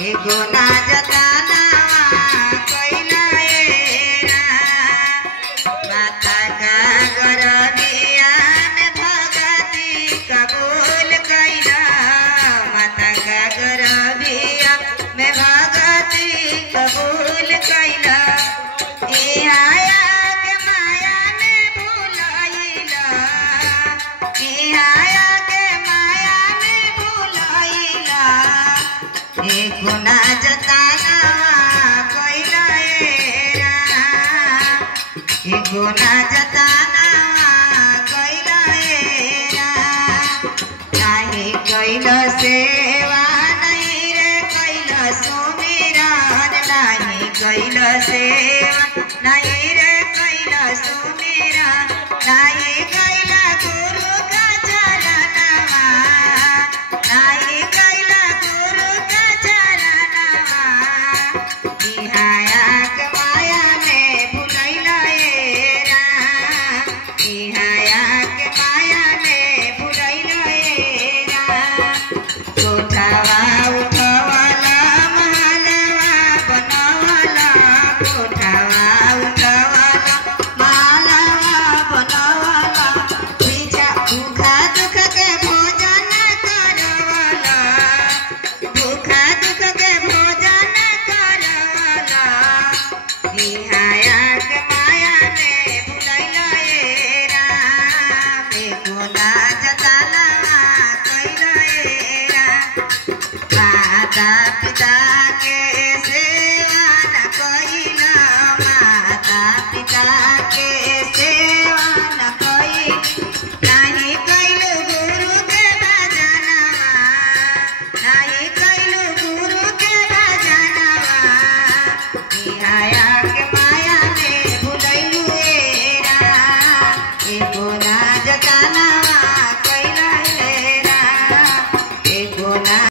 गुना जतानावा कैला माता का गरबिया में भगती कबूल कैला माता का गरबिया में भगती कबूल कैला इहाया के माया में भुलाइला इहाया के माया में भुलाइला गुना जतानावा कैला गुना जतानावा कैला नाही कैल सेवा नहीं रे कैल सुमिरन नाही कैल सेवा नहीं